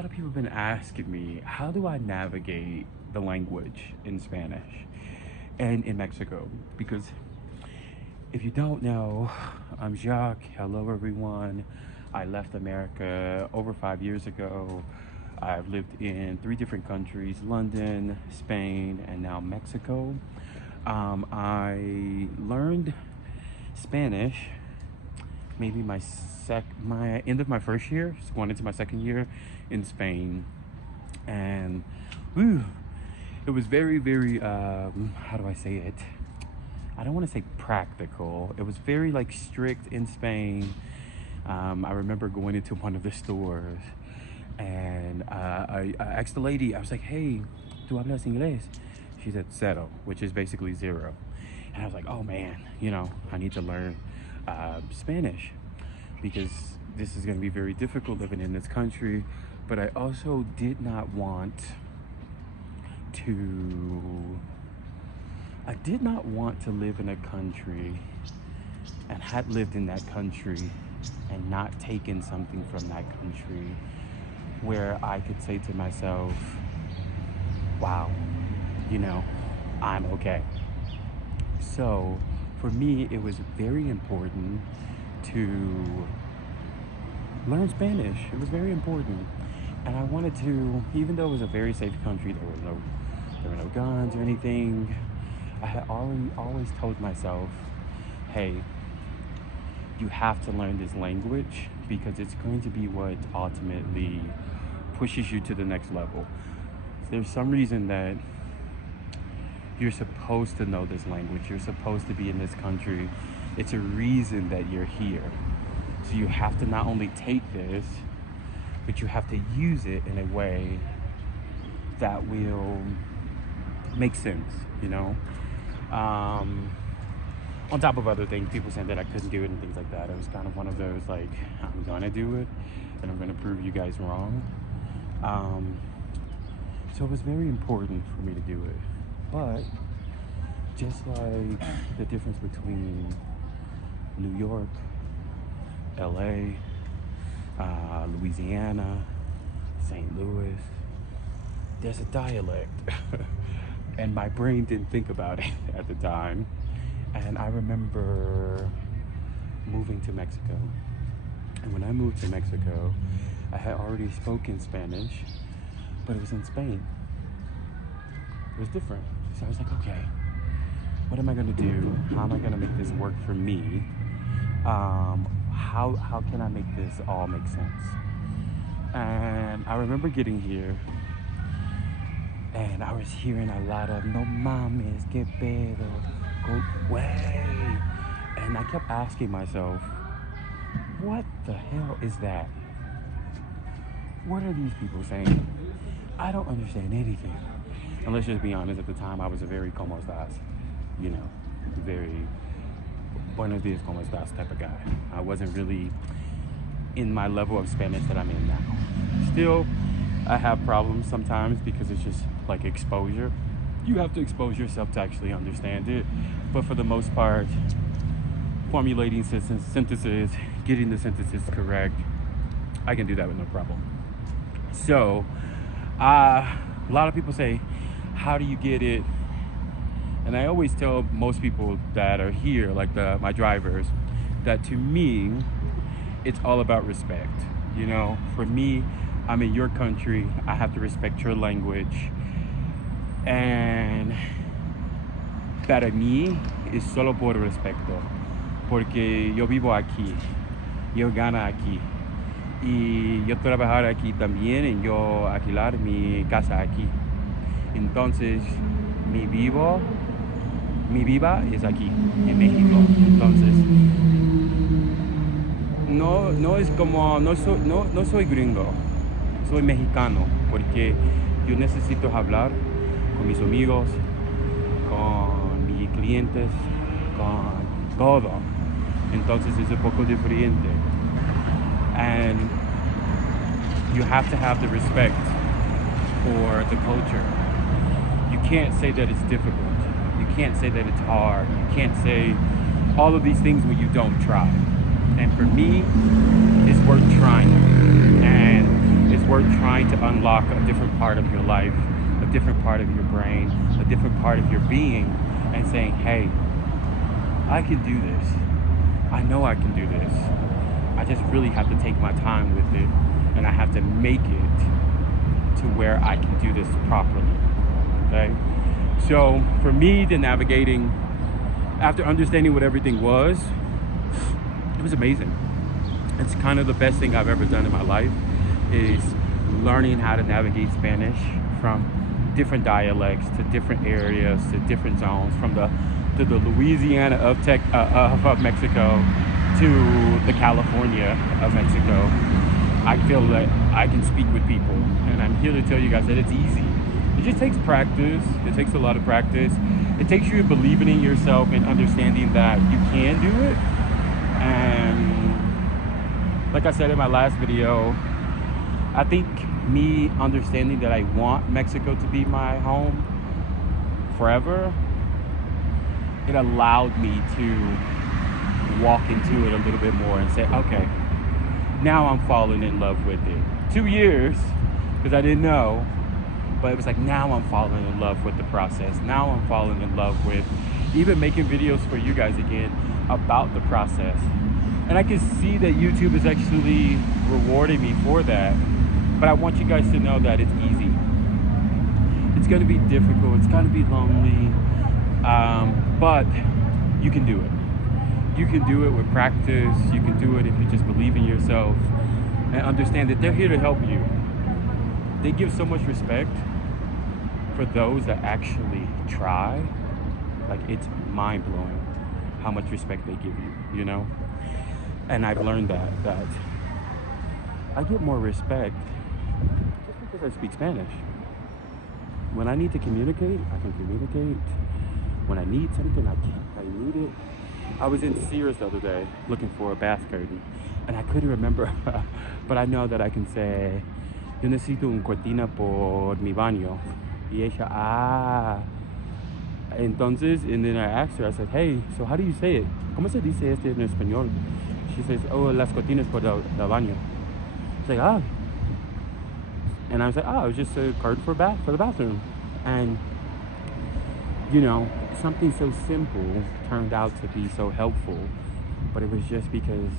A lot of people have been asking me, how do I navigate the language in Spanish and in Mexico? Because if you don't know, I'm Jacques. Hello, everyone. I left America over 5 years ago. I've lived in three different countries: London, Spain, and now Mexico. I learned Spanish maybe my end of my first year, just going into my second year in Spain, and whew, it was very, very how do I say it? I don't want to say practical. It was very like strict in Spain. I remember going into one of the stores, and I asked the lady. I was like, "Hey, ¿tú hablas inglés?" She said cero, which is basically zero. And I was like, "Oh man, I need to learn Spanish because this is going to be very difficult living in this country." But I also did not want to. I did not want to live in a country and had lived in that country and not taken something from that country where I could say to myself, wow, you know, I'm okay. So for me, it was very important to learn Spanish. It was very important. And I wanted to, even though it was a very safe country, there were no guns or anything. I had always told myself, hey, you have to learn this language because it's going to be what ultimately pushes you to the next level. There's some reason that you're supposed to know this language. You're supposed to be in this country. It's a reason that you're here. So you have to not only take this, but you have to use it in a way that will make sense, on top of other things, people saying that I couldn't do it and things like that. It was kind of one of those like, I'm gonna do it and I'm gonna prove you guys wrong. So it was very important for me to do it. But just like the difference between New York, LA, Louisiana, St. Louis, there's a dialect. And my brain didn't think about it at the time. And I remember moving to Mexico. And when I moved to Mexico, I had already spoken Spanish, but it was in Spain. It was different. So I was like, okay, what am I gonna do? How am I gonna make this work for me? How can I make this all make sense? And I remember getting here and I was hearing a lot of no mames, que pedo, go away. And I kept asking myself, what the hell is that? What are these people saying? I don't understand anything. And let's just be honest, at the time I was a very como estás, very buenos dias, como estás type of guy. I wasn't really in my level of Spanish that I'm in now. Still, I have problems sometimes because it's just like exposure. You have to expose yourself to actually understand it. But for the most part, formulating sentences, getting the sentences correct, I can do that with no problem. So, a lot of people say, how do you get it? And I always tell most people that are here, like my drivers, that to me, it's all about respect. For me, I'm in your country. I have to respect your language. And para mí es solo por respeto. Porque yo vivo aquí. Yo gano aquí. Y yo trabajar aquí también y yo alquilar mi casa aquí. Entonces, mi viva es aquí, en México. Entonces, no es como, no soy gringo, soy mexicano, porque yo necesito hablar con mis amigos, con mis clientes, con todo. Entonces es un poco diferente. And you have to have the respect for the culture. You can't say that it's difficult. You can't say that it's hard. You can't say all of these things when you don't try. And for me, it's worth trying. And it's worth trying to unlock a different part of your life, a different part of your brain, a different part of your being, and saying, hey, I can do this. I know I can do this. I just really have to take my time with it, and I have to make it to where I can do this properly, okay? So for me, the navigating, after understanding what everything was, it was amazing. It's kind of the best thing I've ever done in my life, is learning how to navigate Spanish from different dialects to different areas to different zones, from the Louisiana of Mexico to the California of Mexico. I feel that I can speak with people, and I'm here to tell you guys that it's easy. It just takes practice. It takes a lot of practice. It takes you believing in yourself and understanding that you can do it. And like I said in my last video, I think me understanding that I want Mexico to be my home forever, it allowed me to walk into it a little bit more and say, okay, now I'm falling in love with it. 2 years, because I didn't know, but it was like, now I'm falling in love with the process. Now I'm falling in love with even making videos for you guys again about the process. And I can see that YouTube is actually rewarding me for that. But I want you guys to know that it's easy. It's gonna be difficult, it's gonna be lonely, but you can do it. You can do it with practice. You can do it if you just believe in yourself and understand that they're here to help you. They give so much respect for those that actually try. Like, it's mind-blowing how much respect they give you, you know? And I've learned that I get more respect just because I speak Spanish. When I need to communicate, I can communicate. When I need something, I need it. I was in Sears the other day looking for a bath curtain, and I couldn't remember, but I know that I can say, yo necesito un cortina por mi baño. Y ella, Entonces, and then I asked her, I said, hey, so how do you say it? ¿Cómo se dice este en español? She says, oh, las cortinas por el baño. It's like, And I was like, it's just a curtain for the bathroom. And, you know, something so simple turned out to be so helpful. But it was just because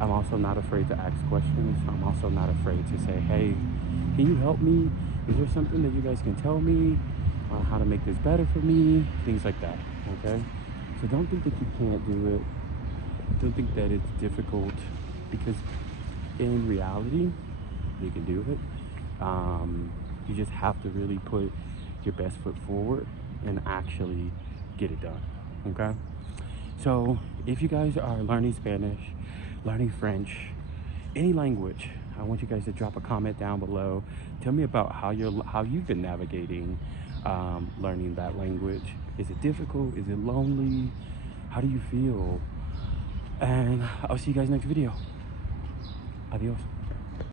I'm also not afraid to ask questions. I'm also not afraid to say, hey, can you help me? Is there something that you guys can tell me on how to make this better for me? Things like that, okay? So don't think that you can't do it. Don't think that it's difficult, because in reality, you can do it. You just have to really put your best foot forward and actually get it done, okay? So if you guys are learning Spanish, learning French, any language, I want you guys to drop a comment down below. Tell me about how you've been navigating learning that language. Is it difficult? Is it lonely? How do you feel? And I'll see you guys next video. Adios.